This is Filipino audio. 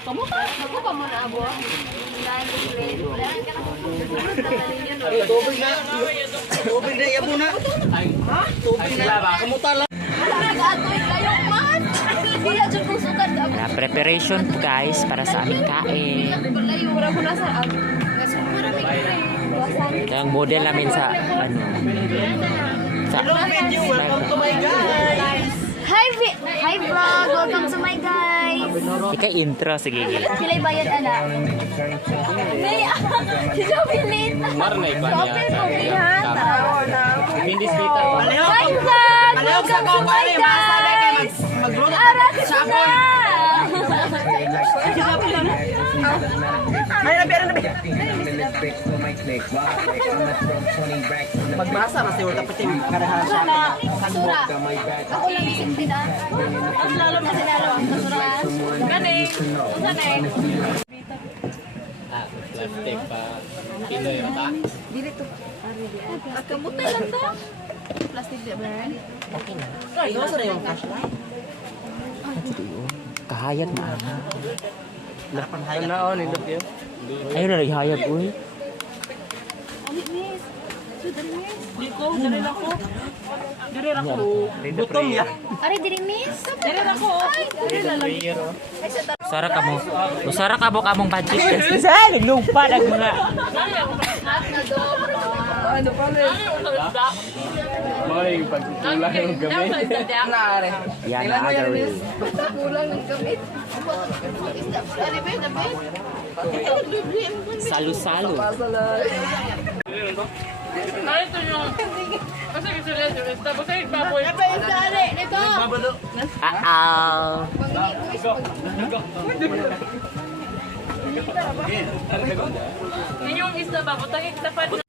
Kamu ka? Ako ka muna, abo. Tubig na. Tubig na, yabo na. Ha? Tubig na. Kamutala. Preparation po guys para sa aming kain. Yung model namin sa ano. Hello video, welcome to my guys. Hi vlog, welcome to my guys. Ika intro sige. Sila'y bayad ana. Sila pilit. Marnay ba niya? Hindi dito. Hi vlog, welcome to my guys. Magluto Sa ako. Ay, nabi. Magbasa na si Urta pati karahan sa Basura. Ako lang isip din ah. Ang lalo na sinalo ang basura. Gani. Gani. Plastic pa. Pinoy ta. Dili to. At kamutay lang to. Plastic di ba? Okay na. Ay, nasa na yung flashlight? Kahayag na. Lapan hayat. Naon ni Dok yun. Ayun na naghayag uy. Miss. Sudan miss. Dito, dali lang ko. Dali lang ko. Gutom ya. Ari diri miss. Dali lang ko. Diri lang. Usara ka mo. Usara ka mo kamong budget. Sa lupa lang mga. Ano pa rin? Moy, pagkukulang yung gamit. Nare. Yan na agawin. Kulang ng gamit. Ano ba yun? Salo-salo. Ito yung... Kasi gusto nila yung ista. Basta yung baboy. Ano yung sari? Nito! Yun yung isda ba? Butang iktapan na.